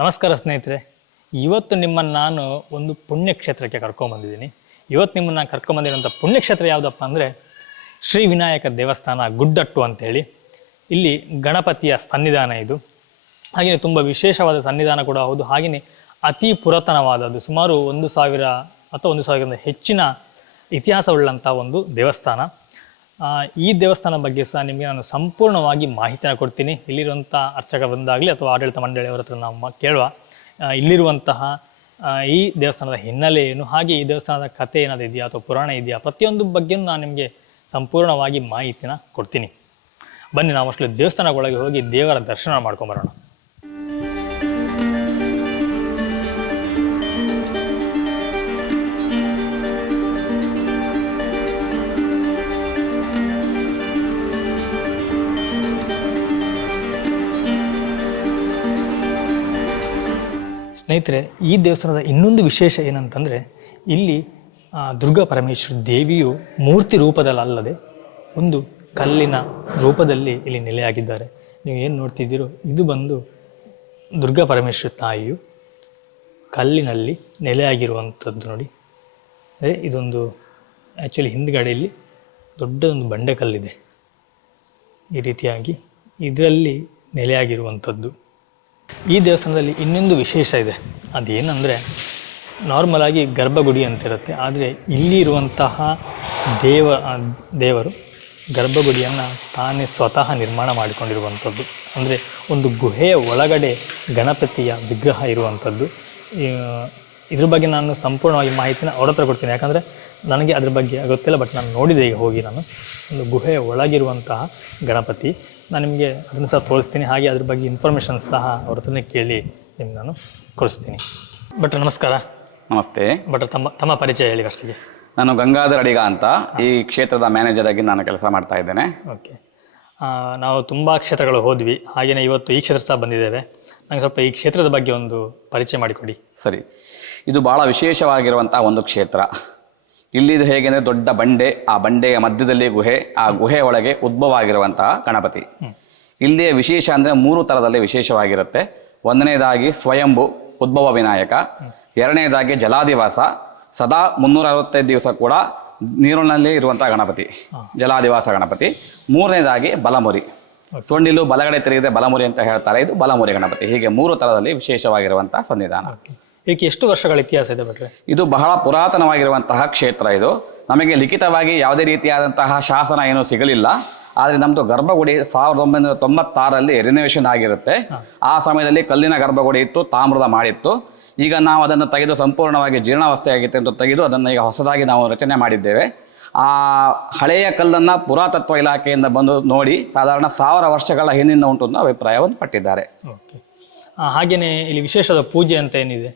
ನಮಸ್ಕಾರ ಸ್ನೇಹಿತರೆ. ಇವತ್ತು ನಿಮ್ಮನ್ನು ನಾನು ಒಂದು ಪುಣ್ಯಕ್ಷೇತ್ರಕ್ಕೆ ಕರ್ಕೊಂಬಂದಿದ್ದೀನಿ. ಇವತ್ತು ನಿಮ್ಮನ್ನು ಕರ್ಕೊಂಬಂದಿರೋಂಥ ಪುಣ್ಯಕ್ಷೇತ್ರ ಯಾವುದಪ್ಪ ಅಂದರೆ ಶ್ರೀ ವಿನಾಯಕ ದೇವಸ್ಥಾನ ಗುಡ್ಡಟ್ಟು ಅಂತೇಳಿ. ಇಲ್ಲಿ ಗಣಪತಿಯ ಸನ್ನಿಧಾನ ಇದು. ಹಾಗೆಯೇ ತುಂಬ ವಿಶೇಷವಾದ ಸನ್ನಿಧಾನ ಕೂಡ ಹೌದು. ಹಾಗೆಯೇ ಅತಿ ಪುರಾತನವಾದದ್ದು, ಸುಮಾರು 1000 ಅಥವಾ 1000ಕ್ಕಿಂತ ಹೆಚ್ಚಿನ ಇತಿಹಾಸವುಳ್ಳಂಥ ಒಂದು ದೇವಸ್ಥಾನ. ಈ ದೇವಸ್ಥಾನ ಬಗ್ಗೆ ಸಹ ನಿಮಗೆ ನಾನು ಸಂಪೂರ್ಣವಾಗಿ ಮಾಹಿತಿಯನ್ನು ಕೊಡ್ತೀನಿ. ಇಲ್ಲಿರುವಂಥ ಅರ್ಚಕ ಬಂದಾಗಲಿ ಅಥವಾ ಆಡಳಿತ ಮಂಡಳಿಯವರ ಹತ್ರ ನಾವು ಕೇಳುವ ಇಲ್ಲಿರುವಂತಹ ಈ ದೇವಸ್ಥಾನದ ಹಿನ್ನೆಲೆ ಏನು, ಹಾಗೆ ಈ ದೇವಸ್ಥಾನದ ಕಥೆ ಏನಾದರೂ ಇದೆಯಾ ಅಥವಾ ಪುರಾಣ ಇದೆಯಾ, ಪ್ರತಿಯೊಂದು ಬಗ್ಗೆಯೂ ನಾನು ನಿಮಗೆ ಸಂಪೂರ್ಣವಾಗಿ ಮಾಹಿತಿನ ಕೊಡ್ತೀನಿ. ಬನ್ನಿ ನಾವು ಅಷ್ಟೇ ದೇವಸ್ಥಾನದೊಳಗೆ ಹೋಗಿ ದೇವರ ದರ್ಶನ ಮಾಡ್ಕೊಂಬರೋಣ. ಸ್ನೇಹಿತರೆ, ಈ ದೇವಸ್ಥಾನದ ಇನ್ನೊಂದು ವಿಶೇಷ ಏನಂತಂದರೆ ಇಲ್ಲಿ ದುರ್ಗಾ ಪರಮೇಶ್ವರಿ ದೇವಿಯು ಮೂರ್ತಿ ರೂಪದಲ್ಲದೆ ಒಂದು ಕಲ್ಲಿನ ರೂಪದಲ್ಲಿ ಇಲ್ಲಿ ನೆಲೆಯಾಗಿದ್ದಾರೆ. ನೀವು ಏನು ನೋಡ್ತಿದ್ದೀರೋ ಇದು ಬಂದು ದುರ್ಗಾ ಪರಮೇಶ್ವರಿ ತಾಯಿಯು ಕಲ್ಲಿನಲ್ಲಿ ನೆಲೆಯಾಗಿರುವಂಥದ್ದು ನೋಡಿ. ಅದೇ ಇದೊಂದು ಆ್ಯಕ್ಚುಲಿ ಹಿಂದ್ಗಡೆಯಲ್ಲಿ ದೊಡ್ಡದೊಂದು ಬಂಡೆಕಲ್ಲಿದೆ. ಈ ರೀತಿಯಾಗಿ ಇದರಲ್ಲಿ ನೆಲೆಯಾಗಿರುವಂಥದ್ದು. ಈ ದೇವಸ್ಥಾನದಲ್ಲಿ ಇನ್ನೊಂದು ವಿಶೇಷ ಇದೆ. ಅದೇನೆಂದರೆ ನಾರ್ಮಲಾಗಿ ಗರ್ಭಗುಡಿ ಅಂತಿರುತ್ತೆ, ಆದರೆ ಇಲ್ಲಿ ಇರುವಂತಹ ದೇವರು ಗರ್ಭಗುಡಿಯನ್ನು ತಾನೇ ಸ್ವತಃ ನಿರ್ಮಾಣ ಮಾಡಿಕೊಂಡಿರುವಂಥದ್ದು. ಅಂದರೆ ಒಂದು ಗುಹೆಯ ಒಳಗಡೆ ಗಣಪತಿಯ ವಿಗ್ರಹ ಇರುವಂಥದ್ದು. ಇದ್ರ ಬಗ್ಗೆ ನಾನು ಸಂಪೂರ್ಣವಾಗಿ ಮಾಹಿತಿನ ಅವ್ರ ಹತ್ರ ಕೊಡ್ತೀನಿ, ಯಾಕಂದರೆ ನನಗೆ ಅದ್ರ ಬಗ್ಗೆ ಗೊತ್ತಿಲ್ಲ. ಬಟ್ ನಾನು ನೋಡಿದೆ ಈಗ ಹೋಗಿ, ನಾನು ಒಂದು ಗುಹೆಯ ಒಳಗಿರುವಂತಹ ಗಣಪತಿ ನಾನು ನಿಮಗೆ ಅದನ್ನು ಸಹ ತೋರಿಸ್ತೀನಿ. ಹಾಗೆ ಅದ್ರ ಬಗ್ಗೆ ಇನ್ಫಾರ್ಮೇಷನ್ ಸಹ ಅವ್ರ ಹತ್ರನೇ ಕೇಳಿ ನಿಮ್ಗೆ ನಾನು ಕೊಡಿಸ್ತೀನಿ. ಭಟ್ರ ನಮಸ್ಕಾರ. ನಮಸ್ತೆ. ಭಟ್ರ ತಮ್ಮ ಪರಿಚಯ ಹೇಳಿ ಫಸ್ಟಿಗೆ. ನಾನು ಗಂಗಾಧರ್ ಅಡಿಗ ಅಂತ, ಈ ಕ್ಷೇತ್ರದ ಮ್ಯಾನೇಜರ್ ಆಗಿ ನಾನು ಕೆಲಸ ಮಾಡ್ತಾ ಇದ್ದೇನೆ. ಓಕೆ. ನಾವು ತುಂಬ ಕ್ಷೇತ್ರಗಳು ಹೋದ್ವಿ, ಹಾಗೆಯೇ ಇವತ್ತು ಈ ಕ್ಷೇತ್ರ ಸಹ ಬಂದಿದ್ದೇವೆ. ನನಗೆ ಸ್ವಲ್ಪ ಈ ಕ್ಷೇತ್ರದ ಬಗ್ಗೆ ಒಂದು ಪರಿಚಯ ಮಾಡಿಕೊಡಿ. ಸರಿ. ಇದು ಭಾಳ ವಿಶೇಷವಾಗಿರುವಂಥ ಒಂದು ಕ್ಷೇತ್ರ. ಇಲ್ಲಿದು ಹೇಗೆ ಅಂದರೆ ದೊಡ್ಡ ಬಂಡೆ, ಆ ಬಂಡೆಯ ಮಧ್ಯದಲ್ಲಿ ಗುಹೆ, ಆ ಗುಹೆ ಒಳಗೆ ಉದ್ಭವ ಆಗಿರುವಂತಹ ಗಣಪತಿ. ಇಲ್ಲಿಯ ವಿಶೇಷ ಅಂದರೆ 3 ಥರದಲ್ಲಿ ವಿಶೇಷವಾಗಿರುತ್ತೆ. ಒಂದನೇದಾಗಿ ಸ್ವಯಂಭು ಉದ್ಭವ ವಿನಾಯಕ, ಎರಡನೇದಾಗಿ ಜಲಾದಿವಾಸ, ಸದಾ 365 ದಿವಸ ಕೂಡ ನೀರಿನಲ್ಲಿ ಇರುವಂಥ ಗಣಪತಿ, ಜಲಾದಿವಾಸ ಗಣಪತಿ. ಮೂರನೇದಾಗಿ ಬಲಮುರಿ, ಸೊಂಡಿಲು ಬಲಗಡೆ ತಿರುಗಿದೆ ಬಲಮುರಿ ಅಂತ ಹೇಳ್ತಾರೆ, ಇದು ಬಲಮುರಿ ಗಣಪತಿ. ಹೀಗೆ 3 ಥರದಲ್ಲಿ ವಿಶೇಷವಾಗಿರುವಂಥ ಸನ್ನಿಧಾನ. ಇದಕ್ಕೆ ಎಷ್ಟು ವರ್ಷಗಳ ಇತಿಹಾಸ ಇದೆ ಭಟ್ರೆ? ಇದು ಬಹಳ ಪುರಾತನವಾಗಿರುವಂತಹ ಕ್ಷೇತ್ರ. ಇದು ನಮಗೆ ಲಿಖಿತವಾಗಿ ಯಾವುದೇ ರೀತಿಯಾದಂತಹ ಶಾಸನ ಏನೂ ಸಿಗಲಿಲ್ಲ. ಆದರೆ ನಮ್ಮದು ಗರ್ಭಗುಡಿ 1996ರಲ್ಲಿ ರಿನೋವೇಷನ್ ಆಗಿರುತ್ತೆ. ಆ ಸಮಯದಲ್ಲಿ ಕಲ್ಲಿನ ಗರ್ಭಗುಡಿ ಇತ್ತು, ತಾಮ್ರದ ಮಾಡಿತ್ತು. ಈಗ ನಾವು ಅದನ್ನು ತೆಗೆದು ಸಂಪೂರ್ಣವಾಗಿ ಜೀರ್ಣಾವಸ್ಥೆ ಆಗಿತ್ತು ಅಂತ ತೆಗೆದು ಅದನ್ನು ಈಗ ಹೊಸದಾಗಿ ನಾವು ರಚನೆ ಮಾಡಿದ್ದೇವೆ. ಆ ಹಳೆಯ ಕಲ್ಲನ್ನು ಪುರಾತತ್ವ ಇಲಾಖೆಯಿಂದ ಬಂದು ನೋಡಿ ಸಾಧಾರಣ 1000 ವರ್ಷಗಳ ಹಿಂದಿನ ಉಂಟು ಅನ್ನೋ ಅಭಿಪ್ರಾಯವನ್ನು ಪಟ್ಟಿದ್ದಾರೆ. ಓಕೆ. ಹಾಗೆಯೇ ಇಲ್ಲಿ ವಿಶೇಷದ ಪೂಜೆ ಅಂತ ಏನಿದೆ?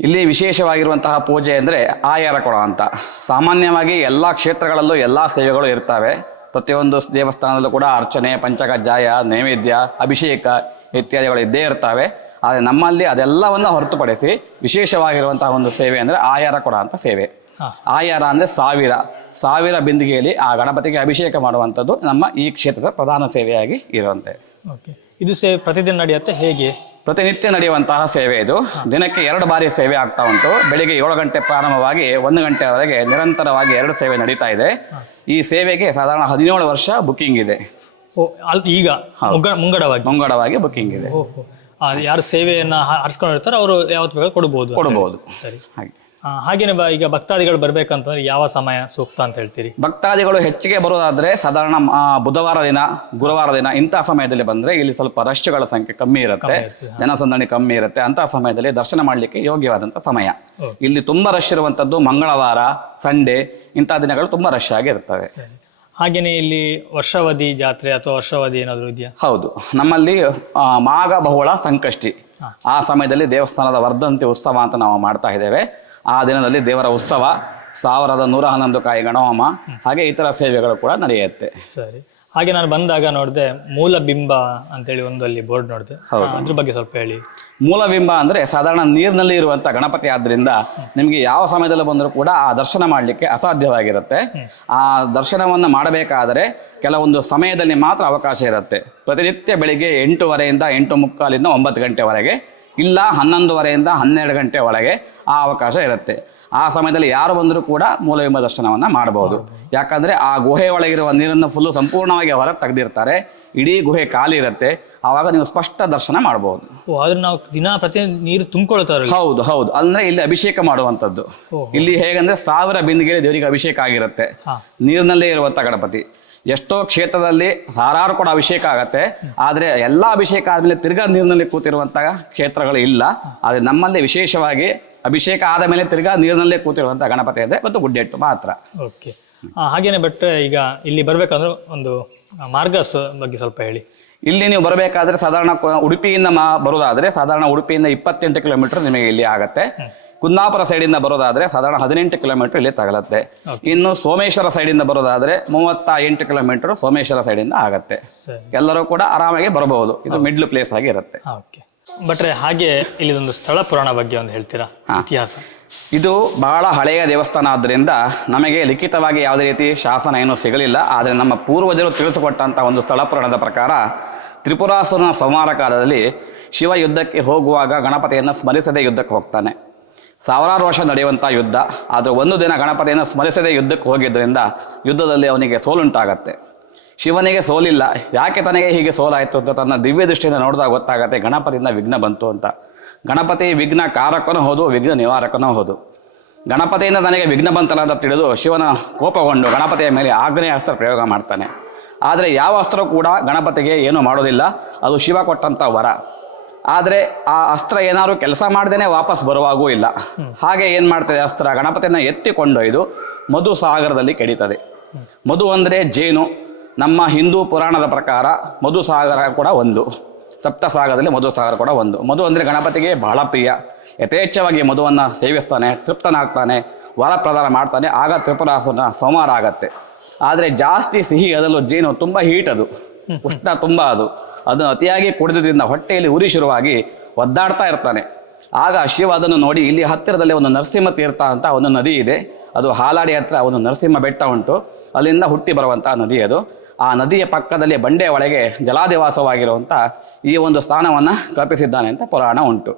ಇಲ್ಲಿ ವಿಶೇಷವಾಗಿರುವಂತಹ ಪೂಜೆ ಅಂದರೆ ಆಯಾರ ಕೊಡ ಅಂತ. ಸಾಮಾನ್ಯವಾಗಿ ಎಲ್ಲ ಕ್ಷೇತ್ರಗಳಲ್ಲೂ ಎಲ್ಲ ಸೇವೆಗಳು ಇರ್ತವೆ. ಪ್ರತಿಯೊಂದು ದೇವಸ್ಥಾನದಲ್ಲೂ ಕೂಡ ಅರ್ಚನೆ, ಪಂಚಕಜ್ಜಾಯ, ನೈವೇದ್ಯ, ಅಭಿಷೇಕ ಇತ್ಯಾದಿಗಳು ಇದ್ದೇ ಇರ್ತವೆ. ಆದರೆ ನಮ್ಮಲ್ಲಿ ಅದೆಲ್ಲವನ್ನು ಹೊರತುಪಡಿಸಿ ವಿಶೇಷವಾಗಿರುವಂತಹ ಒಂದು ಸೇವೆ ಅಂದರೆ ಆಯಾರ ಕೊಡ ಅಂತ ಸೇವೆ. ಆಯಾರ ಅಂದರೆ 1000 ಬಿಂದಿಗೆಯಲ್ಲಿ ಆ ಗಣಪತಿಗೆ ಅಭಿಷೇಕ ಮಾಡುವಂಥದ್ದು ನಮ್ಮ ಈ ಕ್ಷೇತ್ರದ ಪ್ರಧಾನ ಸೇವೆಯಾಗಿ ಇರುವಂತೆ. ಓಕೆ. ಇದು ಸೇವೆ ಪ್ರತಿದಿನ ನಡೆಯುತ್ತೆ ಹೇಗೆ? ಪ್ರತಿನಿತ್ಯ ನಡೆಯುವಂತಹ ಸೇವೆ ಇದು. ದಿನಕ್ಕೆ 2 ಬಾರಿ ಸೇವೆ ಆಗ್ತಾ ಉಂಟು. ಬೆಳಿಗ್ಗೆ 7 ಗಂಟೆ ಪ್ರಾರಂಭವಾಗಿ 1 ಗಂಟೆವರೆಗೆ ನಿರಂತರವಾಗಿ 2 ಸೇವೆ ನಡೀತಾ ಇದೆ. ಈ ಸೇವೆಗೆ ಸಾಧಾರಣ 17 ವರ್ಷ ಬುಕ್ಕಿಂಗ್ ಇದೆ. ಈಗ ಮುಂಗಡವಾಗಿ ಬುಕ್ಕಿಂಗ್ ಇದೆ. ಯಾರು ಸೇವೆಯನ್ನ ಆರಿಸ್ಕೊಂಡಿರ್ತಾರೆ ಅವರು ಯಾವತ್ತು ಬೇಕಾದ್ರೂ ಕೊಡಬಹುದು. ಸರಿ. ಹಾಗೇನೆ ಈಗ ಭಕ್ತಾದಿಗಳು ಬರ್ಬೇಕಂತಂದ್ರೆ ಯಾವ ಸಮಯ ಸೂಕ್ತ ಅಂತ ಹೇಳ್ತೀರಿ? ಭಕ್ತಾದಿಗಳು ಹೆಚ್ಚಿಗೆ ಬರೋದಾದ್ರೆ ಸಾಧಾರಣ ಬುಧವಾರ ದಿನ, ಗುರುವಾರ ದಿನ ಇಂತಹ ಸಮಯದಲ್ಲಿ ಬಂದ್ರೆ ಇಲ್ಲಿ ಸ್ವಲ್ಪ ರಶ್ಗಳ ಸಂಖ್ಯೆ ಕಮ್ಮಿ ಇರುತ್ತೆ, ಜನಸಂದಣಿ ಕಮ್ಮಿ ಇರುತ್ತೆ. ಅಂತಹ ಸಮಯದಲ್ಲಿ ದರ್ಶನ ಮಾಡಲಿಕ್ಕೆ ಯೋಗ್ಯವಾದಂಥ ಸಮಯ. ಇಲ್ಲಿ ತುಂಬಾ ರಶ್ ಇರುವಂತದ್ದು ಮಂಗಳವಾರ, ಸಂಡೇ ಇಂತಹ ದಿನಗಳು ತುಂಬಾ ರಶ್ ಆಗಿರ್ತವೆ. ಹಾಗೇನೆ ಇಲ್ಲಿ ವರ್ಷಾವಧಿ ಜಾತ್ರೆ ಅಥವಾ ವರ್ಷಾವಧಿ ಏನಾದರೂ ಇದೆಯಾ? ಹೌದು, ನಮ್ಮಲ್ಲಿ ಮಾಘ ಬಹುಳ ಸಂಕಷ್ಟಿ ಆ ಸಮಯದಲ್ಲಿ ದೇವಸ್ಥಾನದ ವರ್ಧಂತಿ ಉತ್ಸವ ಅಂತ ನಾವು ಮಾಡ್ತಾ ಇದ್ದೇವೆ. ಆ ದಿನದಲ್ಲಿ ದೇವರ ಉತ್ಸವ, 1111 ಕಾಯಿ ಗಣಹೋಮ, ಹಾಗೆ ಇತರ ಸೇವೆಗಳು ಕೂಡ ನಡೆಯುತ್ತೆ. ಸರಿ. ಹಾಗೆ ನಾನು ಬಂದಾಗ ನೋಡಿದೆ ಮೂಲ ಬಿಂಬ ಅಂತೇಳಿ ಒಂದು ಅಲ್ಲಿ ಬೋರ್ಡ್ ನೋಡಿದೆ, ಅದ್ರ ಬಗ್ಗೆ ಸ್ವಲ್ಪ ಹೇಳಿ. ಮೂಲಬಿಂಬ ಅಂದರೆ ಸಾಧಾರಣ ನೀರಿನಲ್ಲಿ ಇರುವಂಥ ಗಣಪತಿ ಆದ್ದರಿಂದ ನಿಮಗೆ ಯಾವ ಸಮಯದಲ್ಲಿ ಬಂದರೂ ಕೂಡ ಆ ದರ್ಶನ ಮಾಡಲಿಕ್ಕೆ ಅಸಾಧ್ಯವಾಗಿರುತ್ತೆ. ಆ ದರ್ಶನವನ್ನು ಮಾಡಬೇಕಾದರೆ ಕೆಲವೊಂದು ಸಮಯದಲ್ಲಿ ಮಾತ್ರ ಅವಕಾಶ ಇರುತ್ತೆ. ಪ್ರತಿನಿತ್ಯ ಬೆಳಿಗ್ಗೆ 8:15 8:45 9 ಗಂಟೆವರೆಗೆ ಇಲ್ಲ 11:30ಯಿಂದ 12 ಗಂಟೆ ಒಳಗೆ ಆ ಅವಕಾಶ ಇರುತ್ತೆ. ಆ ಸಮಯದಲ್ಲಿ ಯಾರು ಬಂದರೂ ಕೂಡ ಮೂಲಬಿಂಬ ದರ್ಶನವನ್ನು ಮಾಡಬಹುದು. ಯಾಕಂದರೆ ಆ ಗುಹೆ ಒಳಗಿರುವ ನೀರನ್ನು ಫುಲ್ಲು ಸಂಪೂರ್ಣವಾಗಿ ಹೊರಗೆ ತೆಗೆದಿರ್ತಾರೆ, ಇಡೀ ಗುಹೆ ಖಾಲಿ ಇರುತ್ತೆ, ಆವಾಗ ನೀವು ಸ್ಪಷ್ಟ ದರ್ಶನ ಮಾಡಬಹುದು. ಆದ್ರೆ ನಾವು ಪ್ರತಿ ನೀರು ತುಂಬಿಕೊಳ್ತಾರೆ. ಹೌದು ಹೌದು, ಅಂದ್ರೆ ಇಲ್ಲಿ ಅಭಿಷೇಕ ಮಾಡುವಂಥದ್ದು. ಇಲ್ಲಿ ಹೇಗಂದ್ರೆ 1000 ಬಿಂದಿಗೆಯಲ್ಲಿ ದೇವರಿಗೆ ಅಭಿಷೇಕ ಆಗಿರುತ್ತೆ, ನೀರಿನಲ್ಲೇ ಇರುವಂತ ಗಣಪತಿ. ಎಷ್ಟೋ ಕ್ಷೇತ್ರದಲ್ಲಿ ಸಾವಿರಾರು ಕೂಡ ಅಭಿಷೇಕ ಆಗತ್ತೆ, ಆದ್ರೆ ಎಲ್ಲಾ ಅಭಿಷೇಕ ಆದ್ಮೇಲೆ ತಿರ್ಗಾ ನೀರಿನಲ್ಲಿ ಕೂತಿರುವಂತಹ ಕ್ಷೇತ್ರಗಳು ಇಲ್ಲ. ಆದ್ರೆ ನಮ್ಮಲ್ಲಿ ವಿಶೇಷವಾಗಿ ಅಭಿಷೇಕ ಆದ ಮೇಲೆ ತಿರ್ಗಾ ನೀರಿನಲ್ಲೇ ಕೂತಿರುವಂತಹ ಗಣಪತಿ ಇದೆ ಮತ್ತು ಗುಡ್ಡೆಟ್ಟು ಮಾತ್ರ. ಓಕೆ, ಹಾಗೇನೆ. ಬಟ್ ಈಗ ಇಲ್ಲಿ ಬರ್ಬೇಕಂದ್ರೆ ಒಂದು ಮಾರ್ಗ ಬಗ್ಗೆ ಸ್ವಲ್ಪ ಹೇಳಿ. ಇಲ್ಲಿ ನೀವು ಬರಬೇಕಾದ್ರೆ ಸಾಧಾರಣ ಉಡುಪಿಯಿಂದ ಬರೋದಾದ್ರೆ ಸಾಧಾರಣ ಉಡುಪಿಯಿಂದ 28 ಕಿಲೋಮೀಟರ್ ನಿಮಗೆ ಇಲ್ಲಿ ಆಗತ್ತೆ. ಕುಂದಾಪುರ ಸೈಡಿಂದ ಬರೋದಾದ್ರೆ ಸಾಧಾರಣ 18 ಕಿಲೋಮೀಟರ್ ಇಲ್ಲಿ ತಗಲತ್ತೆ. ಇನ್ನು ಸೋಮೇಶ್ವರ ಸೈಡಿಂದ ಬರೋದಾದ್ರೆ 38 ಕಿಲೋಮೀಟರ್ ಸೋಮೇಶ್ವರ ಸೈಡಿಂದ ಆಗತ್ತೆ. ಎಲ್ಲರೂ ಕೂಡ ಆರಾಮಾಗಿ ಬರಬಹುದು. ಇದು ಮಿಡ್ಲ್ ಪ್ಲೇಸ್ ಆಗಿ ಇರುತ್ತೆ. ಬಟ್ರೆ ಹಾಗೆ ಇಲ್ಲಿದೊಂದು ಸ್ಥಳ ಪುರಾಣ ಬಗ್ಗೆ ಒಂದು ಹೇಳ್ತೀರಾ? ಇತಿಹಾಸ. ಇದು ಬಹಳ ಹಳೆಯ ದೇವಸ್ಥಾನ ಆದ್ದರಿಂದ ನಮಗೆ ಲಿಖಿತವಾಗಿ ಯಾವುದೇ ರೀತಿ ಶಾಸನ ಏನೂ ಸಿಗಲಿಲ್ಲ. ಆದರೆ ನಮ್ಮ ಪೂರ್ವಜರು ತಿಳಿಸಿಕೊಟ್ಟಂಥ ಒಂದು ಸ್ಥಳ ಪುರಾಣದ ಪ್ರಕಾರ ತ್ರಿಪುರಾಸುರನ ಸಂಹಾರ ಕಾಲದಲ್ಲಿ ಶಿವ ಯುದ್ಧಕ್ಕೆ ಹೋಗುವಾಗ ಗಣಪತಿಯನ್ನು ಸ್ಮರಿಸದೆ ಯುದ್ಧಕ್ಕೆ ಹೋಗ್ತಾನೆ. ಸಾವಿರಾರು ವರ್ಷ ನಡೆಯುವಂಥ ಯುದ್ಧ. ಆದರೆ ಒಂದು ದಿನ ಗಣಪತಿಯನ್ನು ಸ್ಮರಿಸದೆ ಯುದ್ಧಕ್ಕೆ ಹೋಗಿದ್ದರಿಂದ ಯುದ್ಧದಲ್ಲಿ ಅವನಿಗೆ ಸೋಲುಂಟಾಗತ್ತೆ. ಶಿವನಿಗೆ ಸೋಲಿಲ್ಲ, ಯಾಕೆ ತನಗೆ ಹೀಗೆ ಸೋಲಾಯಿತು ಅಂತ ತನ್ನ ದಿವ್ಯ ದೃಷ್ಟಿಯಿಂದ ನೋಡಿದಾಗ ಗೊತ್ತಾಗತ್ತೆ ಗಣಪತಿಯಿಂದ ವಿಘ್ನ ಬಂತು ಅಂತ. ಗಣಪತಿ ವಿಘ್ನ ಕಾರಕನೂ ಹೌದು, ವಿಘ್ನ ನಿವಾರಕನೂ ಹೌದು. ಗಣಪತಿಯಿಂದ ನನಗೆ ವಿಘ್ನ ಬಂತಲ್ಲ ಅಂತ ತಿಳಿದು ಶಿವನ ಕೋಪಗೊಂಡು ಗಣಪತಿಯ ಮೇಲೆ ಆಗ್ನೇಯ ಅಸ್ತ್ರ ಪ್ರಯೋಗ ಮಾಡ್ತಾನೆ. ಆದರೆ ಯಾವ ಅಸ್ತ್ರ ಕೂಡ ಗಣಪತಿಗೆ ಏನೂ ಮಾಡೋದಿಲ್ಲ, ಅದು ಶಿವ ಕೊಟ್ಟಂಥ ವರ. ಆದರೆ ಆ ಅಸ್ತ್ರ ಏನಾದ್ರು ಕೆಲಸ ಮಾಡ್ದೇನೆ ವಾಪಸ್ ಬರುವಾಗೂ ಇಲ್ಲ. ಹಾಗೆ ಏನು ಮಾಡ್ತದೆ ಅಸ್ತ್ರ, ಗಣಪತಿಯನ್ನು ಎತ್ತಿಕೊಂಡೊಯ್ದು ಮಧು ಸಾಗರದಲ್ಲಿ ಕೆಡೀತದೆ. ಮಧು ಅಂದರೆ ಜೇನು. ನಮ್ಮ ಹಿಂದೂ ಪುರಾಣದ ಪ್ರಕಾರ ಮಧು ಸಾಗರ ಕೂಡ ಒಂದು, ಸಪ್ತಸಾಗರದಲ್ಲಿ ಮಧು ಸಾಗರ ಕೂಡ ಒಂದು. ಮಧು ಅಂದರೆ ಗಣಪತಿಗೆ ಬಹಳ ಪ್ರಿಯ. ಯಥೇಚ್ಛವಾಗಿ ಮಧುವನ್ನು ಸೇವಿಸ್ತಾನೆ, ತೃಪ್ತನಾಗ್ತಾನೆ, ವರ ಪ್ರದಾನ ಮಾಡ್ತಾನೆ. ಆಗ ತ್ರಿಪುರಾಸುರನ ಸಂಹಾರ ಆಗತ್ತೆ. ಆದರೆ ಜಾಸ್ತಿ ಸಿಹಿ, ಅದರಲ್ಲೂ ಜೇನು ತುಂಬ ಹೀಟ್, ಅದು ಉಷ್ಣ ತುಂಬ, ಅದನ್ನು ಅತಿಯಾಗಿ ಕುಡಿದ್ರಿಂದ ಹೊಟ್ಟೆಯಲ್ಲಿ ಉರಿ ಶುರುವಾಗಿ ಒದ್ದಾಡ್ತಾ ಇರ್ತಾನೆ. ಆಗ ಶಿವ ಅದನ್ನು ನೋಡಿ ಇಲ್ಲಿ ಹತ್ತಿರದಲ್ಲಿ ಒಂದು ನರಸಿಂಹ ತೀರ್ಥ ಅಂತ ಒಂದು ನದಿ ಇದೆ. ಅದು ಹಾಲಾಡಿ ಹತ್ರ ಒಂದು ನರಸಿಂಹ ಬೆಟ್ಟ ಉಂಟು, ಅಲ್ಲಿಂದ ಹುಟ್ಟಿ ಬರುವಂಥ ನದಿ ಅದು. ಆ ನದಿಯ ಪಕ್ಕದಲ್ಲಿ ಬಂಡೆ ಒಳಗೆ ಜಲಾದಿವಾಸವಾಗಿರುವಂಥ ಈ ಒಂದು ಸ್ಥಾನವನ್ನು ಕಲ್ಪಿಸಿದ್ದಾನೆ ಅಂತ ಪುರಾಣ ಉಂಟು.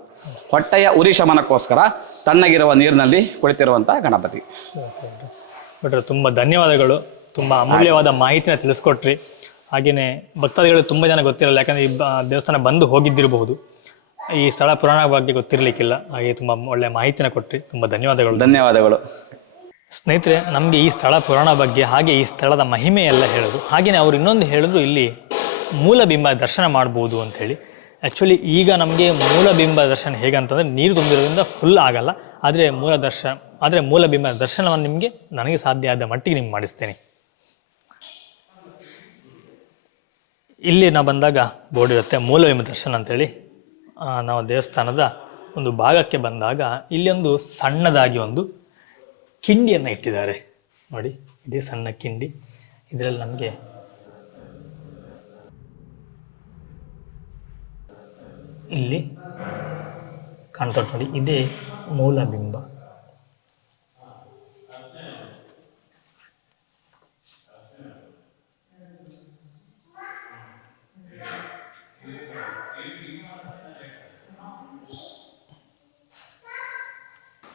ಹೊಟ್ಟೆಯ ಉರಿ ಶಮನಕ್ಕೋಸ್ಕರ ತಣ್ಣಗಿರುವ ನೀರಿನಲ್ಲಿ ಕುಳಿತಿರುವಂಥ ಗಣಪತಿ. ಬಟ್ ತುಂಬ ಧನ್ಯವಾದಗಳು, ತುಂಬ ಅಮೂಲ್ಯವಾದ ಮಾಹಿತಿನ ತಿಳಿಸ್ಕೊಟ್ರಿ. ಹಾಗೆಯೇ ಭಕ್ತಾದಿಗಳು ತುಂಬ ಜನ ಗೊತ್ತಿರಲ್ಲ, ಯಾಕಂದರೆ ಈ ದೇವಸ್ಥಾನ ಬಂದು ಹೋಗಿದ್ದಿರಬಹುದು, ಈ ಸ್ಥಳ ಪುರಾಣ ಬಗ್ಗೆ ಗೊತ್ತಿರಲಿಕ್ಕಿಲ್ಲ. ಹಾಗೆ ತುಂಬ ಒಳ್ಳೆಯ ಮಾಹಿತಿನ ಕೊಟ್ರಿ, ತುಂಬ ಧನ್ಯವಾದಗಳು. ಧನ್ಯವಾದಗಳು ಸ್ನೇಹಿತರೆ. ನಮಗೆ ಈ ಸ್ಥಳ ಪುರಾಣ ಬಗ್ಗೆ ಹಾಗೆ ಈ ಸ್ಥಳದ ಮಹಿಮೆ ಎಲ್ಲ ಹೇಳಿದ್ರು. ಹಾಗೆಯೇ ಅವ್ರು ಇನ್ನೊಂದು ಹೇಳಿದ್ರು, ಇಲ್ಲಿ ಮೂಲಬಿಂಬ ದರ್ಶನ ಮಾಡ್ಬೋದು ಅಂಥೇಳಿ. ಆ್ಯಕ್ಚುಲಿ ಈಗ ನಮಗೆ ಮೂಲಬಿಂಬ ದರ್ಶನ ಹೇಗಂತಂದರೆ ನೀರು ತುಂಬಿರೋದ್ರಿಂದ ಫುಲ್ ಆಗಲ್ಲ, ಆದರೆ ಮೂಲಬಿಂಬ ದರ್ಶನವನ್ನು ನಿಮಗೆ ನನಗೆ ಸಾಧ್ಯ ಆದ ಮಟ್ಟಿಗೆ ನಿಮ್ಗೆ ಮಾಡಿಸ್ತೇನೆ. ಇಲ್ಲಿ ನಾವು ಬಂದಾಗ ಬೋರ್ಡ್ ಇರುತ್ತೆ ಮೂಲಬಿಂಬ ದರ್ಶನ ಅಂಥೇಳಿ. ನಾವು ದೇವಸ್ಥಾನದ ಒಂದು ಭಾಗಕ್ಕೆ ಬಂದಾಗ ಇಲ್ಲಿ ಒಂದು ಸಣ್ಣದಾಗಿ ಒಂದು ಕಿಂಡಿಯನ್ನು ಇಟ್ಟಿದ್ದಾರೆ ನೋಡಿ. ಇದೇ ಸಣ್ಣ ಕಿಂಡಿ, ಇದರಲ್ಲಿ ನಮಗೆ ಇಲ್ಲಿ ಕಾಣ್ತಾ ನೋಡಿ, ಇದೇ ಮೂಲಬಿಂಬ.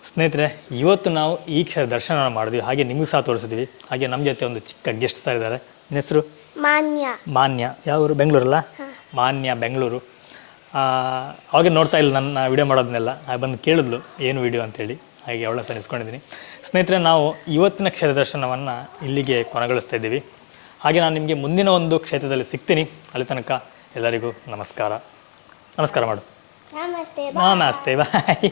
ಸ್ನೇಹಿತರೆ, ಇವತ್ತು ನಾವು ಈ ದರ್ಶನ ಮಾಡಿದ್ವಿ, ಹಾಗೆ ನಿಮಗೂ ಸಹ ತೋರಿಸಿದ್ವಿ. ಹಾಗೆ ನಮ್ಮ ಜೊತೆ ಒಂದು ಚಿಕ್ಕ ಗೆಸ್ಟ್ ಸಹ ಇದ್ದಾರೆ. ನಿಮ್ಮ ಹೆಸರು? ಮಾನ್ಯ. ಯಾವರು? ಬೆಂಗಳೂರಲ್ಲ? ಮಾನ್ಯ, ಬೆಂಗಳೂರು. ಅವಾಗೆ ನೋಡ್ತಾ ಇಲ್ಲ ನನ್ನ ವಿಡಿಯೋ ಮಾಡೋದನ್ನೆಲ್ಲ, ಬಂದು ಕೇಳಿದ್ಲು ಏನು ವಿಡಿಯೋ ಅಂತೇಳಿ. ಹಾಗೆ ಅವಳ ಸಹ ನಿಸ್ಕೊಂಡಿದ್ದೀನಿ. ಸ್ನೇಹಿತರೆ, ನಾವು ಇವತ್ತಿನ ಕ್ಷೇತ್ರ ದರ್ಶನವನ್ನು ಇಲ್ಲಿಗೆ ಕೊನೆಗೊಳಿಸ್ತಾ ಇದ್ದೀವಿ. ಹಾಗೆ ನಾನು ನಿಮಗೆ ಮುಂದಿನ ಒಂದು ಕ್ಷೇತ್ರದಲ್ಲಿ ಸಿಗ್ತೀನಿ. ಅಲ್ಲಿ ತನಕ ಎಲ್ಲರಿಗೂ ನಮಸ್ಕಾರ ಮಾಡು. ನಮಸ್ತೆ, ಬಾಯ್.